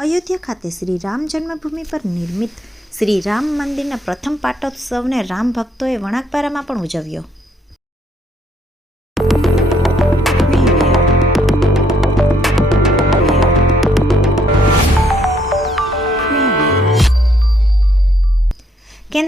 અયોધ્યા ખાતે શ્રી રામ જન્મભૂમિ પર નિર્મિત શ્રી રામ મંદિરના પ્રથમ પાટોત્સવને રામ ભક્તોએ વણાકબારામાં પણ ઉજવ્યો.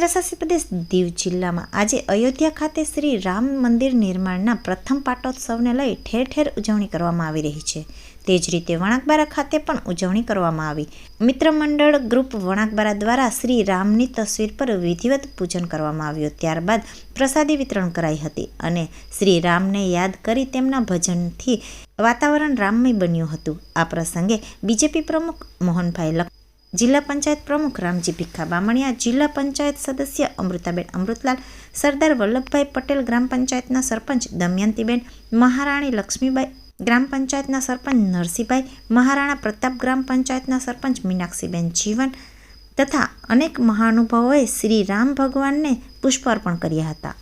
કેન્દ્રશાસિત પ્રદેશ દીવ જિલ્લામાં આજે અયોધ્યા ખાતે શ્રી રામ મંદિર નિર્માણના પ્રથમ પાટોત્સવને લઈ ઠેર ઠેર ઉજવણી કરવામાં આવી રહી છે. તે જ રીતે વણાકબારા ખાતે પણ ઉજવણી કરવામાં આવી. મિત્ર મંડળ ગ્રુપ વણાકબારા દ્વારા શ્રી રામની તસવીર પર વિધિવત પૂજન કરવામાં આવ્યું. ત્યારબાદ પ્રસાદી વિતરણ કરાઈ હતી અને શ્રી રામને યાદ કરી તેમના ભજનથી વાતાવરણ રામમય બન્યું હતું. આ પ્રસંગે બીજેપી પ્રમુખ મોહનભાઈ જિલ્લા પંચાયત પ્રમુખ રામજી ભીખા બામણિયા, જિલ્લા પંચાયત સદસ્ય અમૃતાબેન અમૃતલાલ, સરદાર વલ્લભભાઈ પટેલ ગ્રામ પંચાયતના સરપંચ દમયંતીબેન, મહારાણી લક્ષ્મીબાઈ ગ્રામ પંચાયતના સરપંચ નરસિંહભાઈ મહારાણા પ્રતાપ ગ્રામ પંચાયતના સરપંચ મીનાક્ષીબેન જીવન તથા અનેક મહાનુભાવોએ શ્રી રામ ભગવાનને પુષ્પ અર્પણ કર્યા હતા.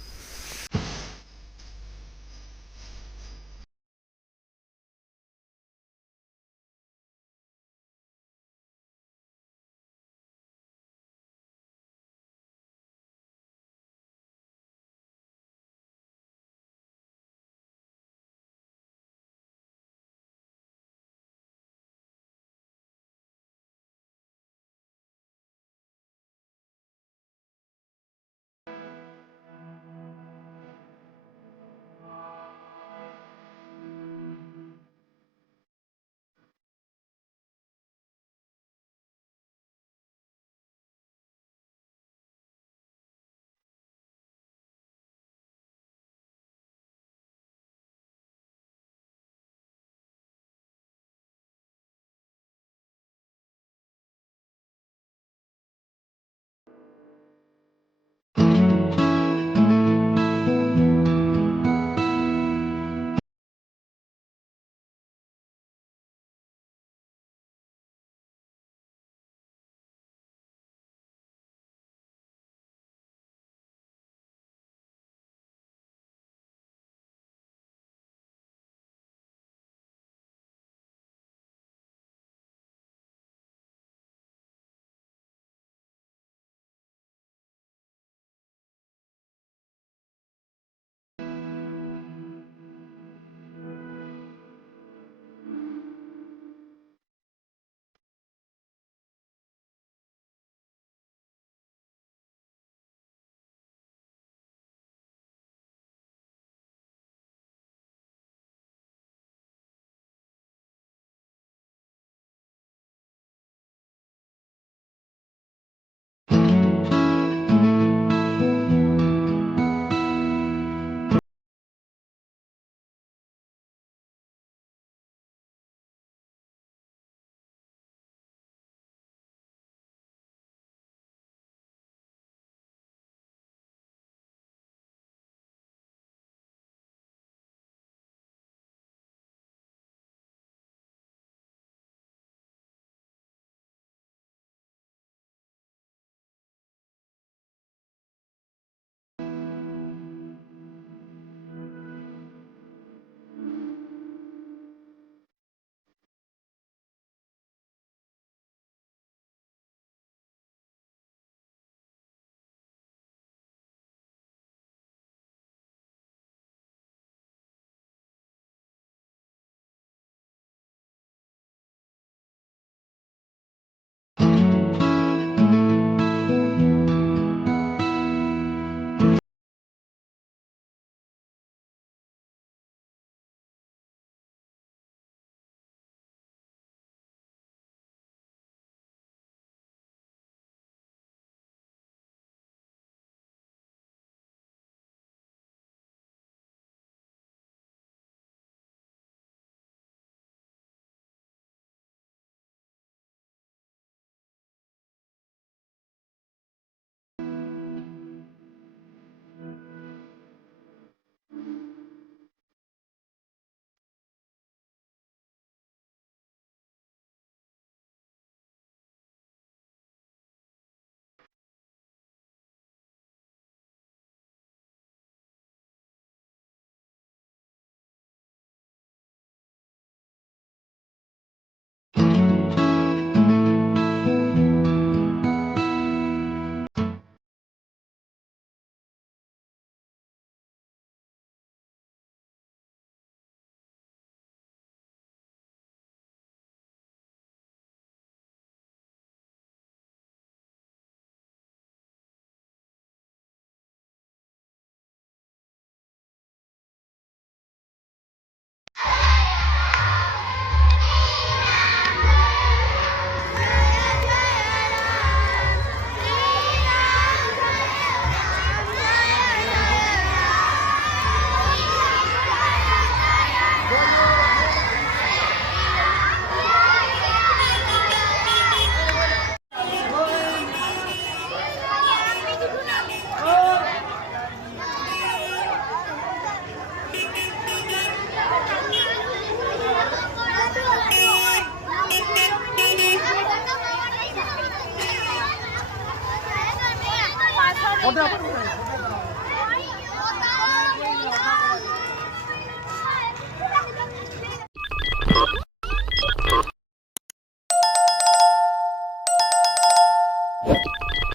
ওটা